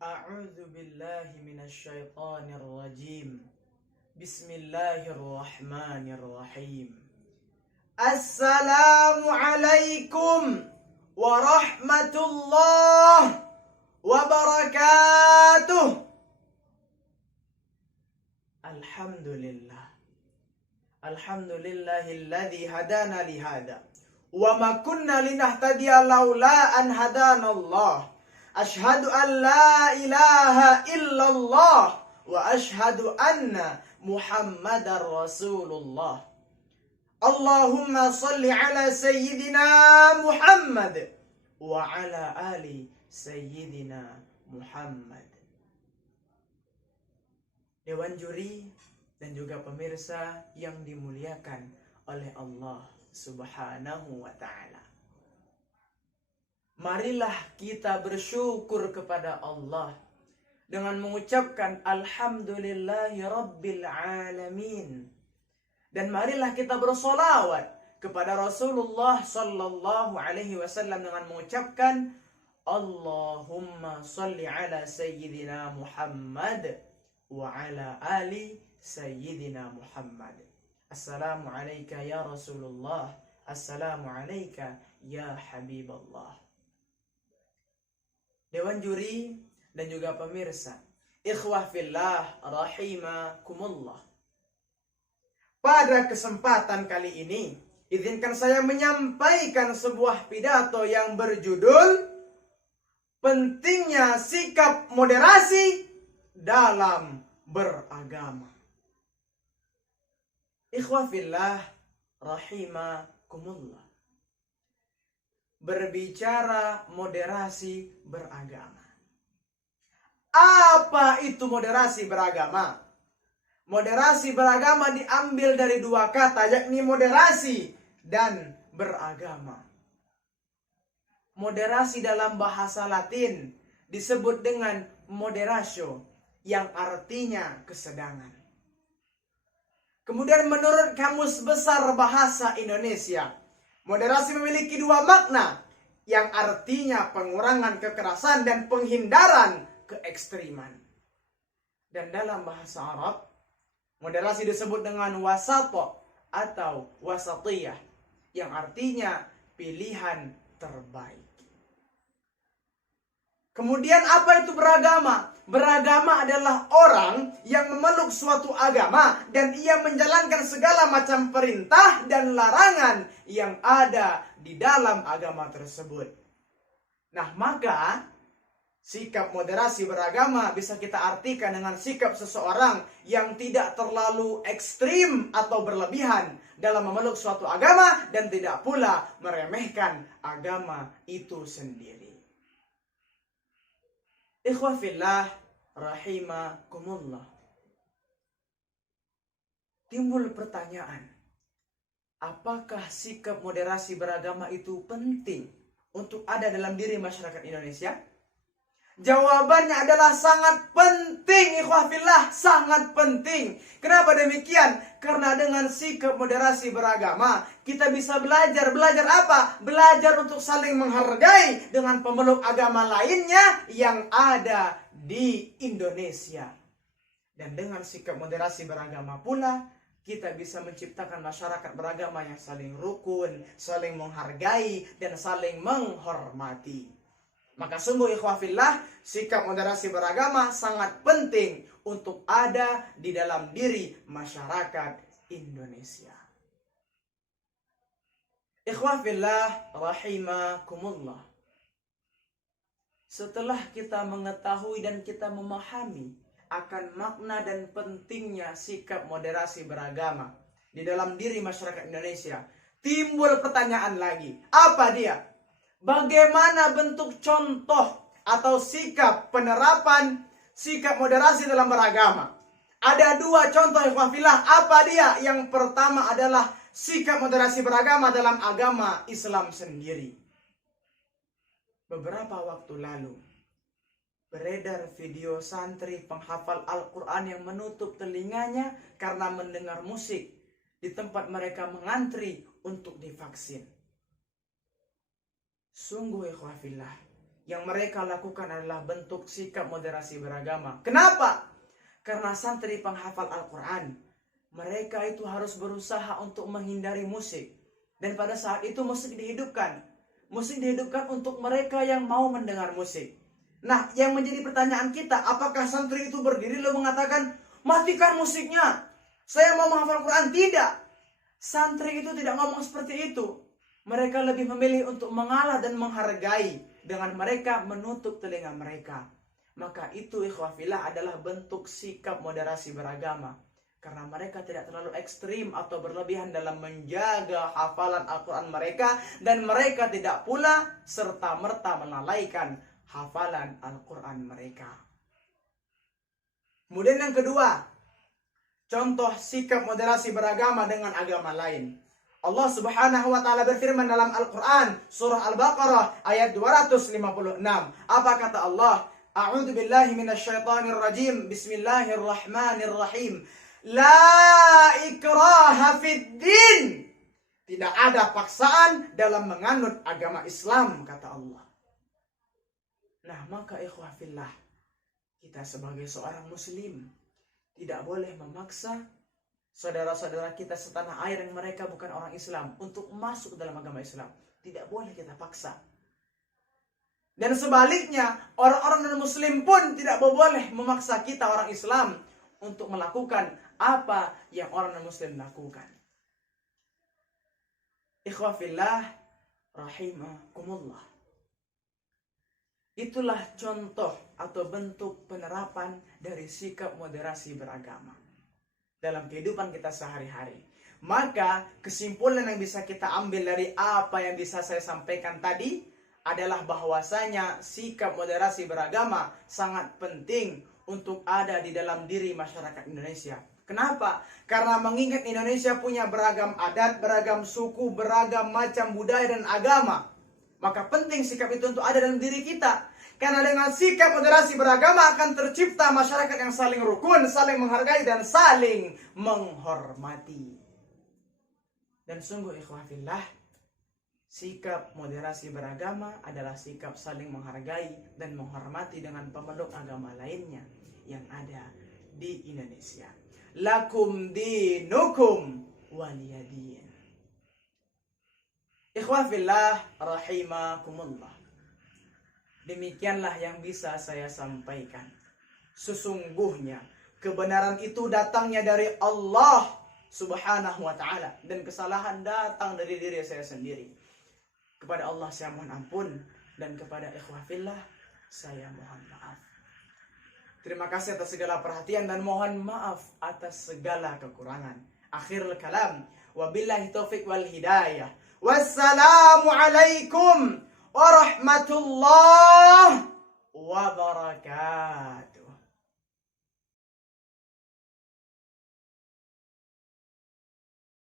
A'udzu billahi minasyaitonir rajim. Bismillahirrahmanirrahim. Assalamualaikum warahmatullahi wabarakatuh. Alhamdulillah. Alhamdulillahilladzi hadana lihada. Wa ma kunna linahtadiya laula an hadanallah. Ashhadu an la ilaha illallah wa ashhadu anna Muhammadar Rasulullah. Allahumma salli ala Sayyidina Muhammad wa ala ali Sayyidina Muhammad. Dewan juri dan juga pemirsa yang dimuliakan oleh Allah Subhanahu wa ta'ala. Marilah kita bersyukur kepada Allah dengan mengucapkan Alhamdulillahi Rabbil Alamin. Dan marilah kita bersolawat kepada Rasulullah Sallallahu Alaihi Wasallam dengan mengucapkan Allahumma salli ala Sayyidina Muhammad wa ala ali Sayyidina Muhammad. Assalamu alayka ya Rasulullah. Assalamu alayka ya Habiballah. Dewan juri dan juga pemirsa, ikhwah fillah rahimakumullah. Pada kesempatan kali ini, izinkan saya menyampaikan sebuah pidato yang berjudul pentingnya sikap moderasi dalam beragama. Ikhwah fillah rahimakumullah. Berbicara moderasi beragama. Apa itu moderasi beragama? Moderasi beragama diambil dari dua kata, yakni moderasi dan beragama. Moderasi dalam bahasa Latin disebut dengan moderatio, yang artinya kesedangan. Kemudian menurut Kamus Besar Bahasa Indonesia, moderasi memiliki dua makna, yang artinya pengurangan kekerasan dan penghindaran keekstriman. Dan dalam bahasa Arab, moderasi disebut dengan wasato atau wasatiyah, yang artinya pilihan terbaik. Kemudian apa itu beragama? Beragama adalah orang yang memeluk suatu agama dan ia menjalankan segala macam perintah dan larangan yang ada di dalam agama tersebut. Nah, maka sikap moderasi beragama bisa kita artikan dengan sikap seseorang yang tidak terlalu ekstrim atau berlebihan dalam memeluk suatu agama dan tidak pula meremehkan agama itu sendiri. Ikhwah fillah rahimakumullah. Timbul pertanyaan, apakah sikap moderasi beragama itu penting untuk ada dalam diri masyarakat Indonesia? Jawabannya adalah sangat penting, ikhwah fillah, sangat penting. Kenapa demikian? Karena dengan sikap moderasi beragama, kita bisa belajar. Belajar apa? Belajar untuk saling menghargai dengan pemeluk agama lainnya yang ada di Indonesia. Dan dengan sikap moderasi beragama pula, kita bisa menciptakan masyarakat beragama yang saling rukun, saling menghargai, dan saling menghormati. Maka sungguh ikhwah fillah, sikap moderasi beragama sangat penting untuk ada di dalam diri masyarakat Indonesia. Ikhwah fillah rahimakumullah. Setelah kita mengetahui dan kita memahami akan makna dan pentingnya sikap moderasi beragama di dalam diri masyarakat Indonesia, timbul pertanyaan lagi. Apa dia? Bagaimana bentuk contoh atau sikap penerapan sikap moderasi dalam beragama? Ada dua contoh ikhwah fillah. Apa dia? Yang pertama adalah sikap moderasi beragama dalam agama Islam sendiri. Beberapa waktu lalu beredar video santri penghafal Al-Quran yang menutup telinganya karena mendengar musik di tempat mereka mengantri untuk divaksin. Sungguh ikhwafillah, yang mereka lakukan adalah bentuk sikap moderasi beragama. Kenapa? Karena santri penghafal Al-Quran, mereka itu harus berusaha untuk menghindari musik. Dan pada saat itu musik dihidupkan. Musik dihidupkan untuk mereka yang mau mendengar musik. Nah, yang menjadi pertanyaan kita, apakah santri itu berdiri lalu mengatakan, matikan musiknya, saya mau menghafal Quran? Tidak. Santri itu tidak ngomong seperti itu. Mereka lebih memilih untuk mengalah dan menghargai dengan mereka menutup telinga mereka. Maka itu ikhwafillah adalah bentuk sikap moderasi beragama. Karena mereka tidak terlalu ekstrim atau berlebihan dalam menjaga hafalan Al-Quran mereka. Dan mereka tidak pula serta-merta melalaikan hafalan Al-Quran mereka. Kemudian yang kedua, contoh sikap moderasi beragama dengan agama lain. Allah Subhanahu wa taala berfirman dalam Al-Qur'an surah Al-Baqarah ayat 256. Apa kata Allah? A'udzu billahi minasyaitonir rajim. Bismillahirrahmanirrahim. La ikraha fid din. Tidak ada paksaan dalam menganut agama Islam, kata Allah. Nah, maka ikhwah fillah, kita sebagai seorang muslim tidak boleh memaksa saudara-saudara kita setanah air yang mereka bukan orang Islam untuk masuk dalam agama Islam. Tidak boleh kita paksa. Dan sebaliknya, orang-orang non-muslim pun tidak boleh memaksa kita orang Islam untuk melakukan apa yang orang non-muslim lakukan. Ikhwafillah rahimakumullah. Itulah contoh atau bentuk penerapan dari sikap moderasi beragama dalam kehidupan kita sehari-hari. Maka kesimpulan yang bisa kita ambil dari apa yang bisa saya sampaikan tadi adalah bahwasanya sikap moderasi beragama sangat penting untuk ada di dalam diri masyarakat Indonesia. Kenapa? Karena mengingat Indonesia punya beragam adat, beragam suku, beragam macam budaya dan agama. Maka penting sikap itu untuk ada dalam diri kita. Karena dengan sikap moderasi beragama akan tercipta masyarakat yang saling rukun, saling menghargai, dan saling menghormati. Dan sungguh ikhwafillah, sikap moderasi beragama adalah sikap saling menghargai dan menghormati dengan pemeluk agama lainnya yang ada di Indonesia. Lakum dinukum waliyadin. Ikhwafillah rahimakumullah. Demikianlah yang bisa saya sampaikan. Sesungguhnya kebenaran itu datangnya dari Allah Subhanahu wa ta'ala. Dan kesalahan datang dari diri saya sendiri. Kepada Allah saya mohon ampun. Dan kepada ikhwafillah saya mohon maaf. Terima kasih atas segala perhatian dan mohon maaf atas segala kekurangan. Akhirul kalam. Wabillahi taufiq wal hidayah. Wassalamualaikum warahmatullahi wabarakatuh.